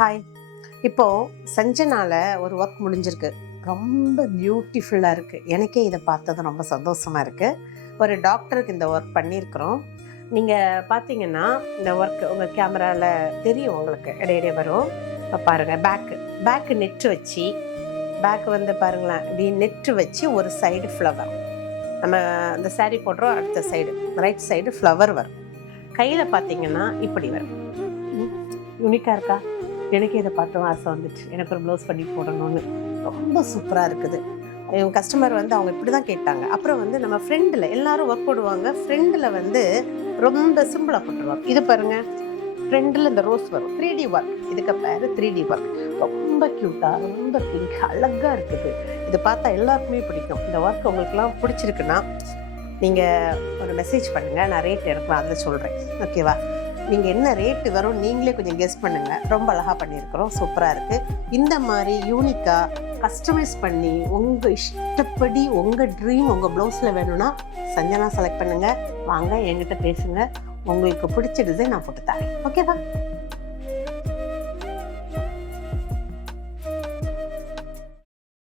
Hi. இப்போது சஞ்சனால ஒரு work முடிஞ்சிருக்கு. ரொம்ப பியூட்டிஃபுல்லாக இருக்குது. எனக்கே இதை பார்த்தது ரொம்ப சந்தோஷமாக இருக்குது. ஒரு டாக்டருக்கு இந்த ஒர்க் பண்ணியிருக்கிறோம். நீங்கள் பார்த்தீங்கன்னா இந்த ஒர்க் உங்கள் கேமராவில் தெரியும், உங்களுக்கு இடையிடையே வரும். இப்போ பாருங்கள், பேக்கு நெட்டு வச்சு, பேக்கு வந்து பாருங்களேன், இப்படி நெட்டு வச்சு ஒரு சைடு ஃப்ளவர், நம்ம அந்த சாரீ போடுறோம், அடுத்த சைடு ரைட் சைடு ஃப்ளவர் வரும். கையில் பார்த்தீங்கன்னா இப்படி வரும். யூனிக்காக இருக்கா? எனக்கு இதை பார்த்தும் ஆசை வந்துச்சு, எனக்கு ஒரு ப்ளவுஸ் பண்ணி போடணும்னு. ரொம்ப சூப்பராக இருக்குது. என் கஸ்டமர் வந்து அவங்க இப்படி தான் கேட்டாங்க. அப்புறம் வந்து நம்ம ஃப்ரெண்டில் எல்லோரும் ஒர்க் போடுவாங்க, ஃப்ரெண்டில் வந்து ரொம்ப சிம்பிளாக போட்டுருவாங்க. இது பாருங்கள், ஃப்ரெண்டில் இந்த ரோஸ் வரும், 3D ஒர்க். இதுக்கு பேர் 3D ஒர்க். ரொம்ப க்யூட்டாக, ரொம்ப பிங்க், அழகாக இருக்குது. இது பார்த்தா எல்லாருக்குமே பிடிக்கும். இந்த ஒர்க் உங்களுக்குலாம் பிடிச்சிருக்குன்னா நீங்கள் ஒரு மெசேஜ் பண்ணுங்கள், நான் ரேட் எடுக்கலாம், அதில் சொல்கிறேன். ஓகேவா? நீங்கள் என்ன ரேட்டு வரும் நீங்களே கொஞ்சம் கெஸ் பண்ணுங்கள். ரொம்ப அழகாக பண்ணியிருக்கிறோம், சூப்பராக இருக்குது. இந்த மாதிரி யூனிக்காக கஸ்டமைஸ் பண்ணி உங்கள் இஷ்டப்படி உங்கள் ட்ரீம் உங்கள் ப்ளவுஸில் வேணும்னா சஞ்சனா செலக்ட் பண்ணுங்கள். வாங்க என்கிட்ட பேசுங்க, உங்களுக்கு பிடிச்ச டிசைன் நான் போட்டு தரேன். ஓகேவா?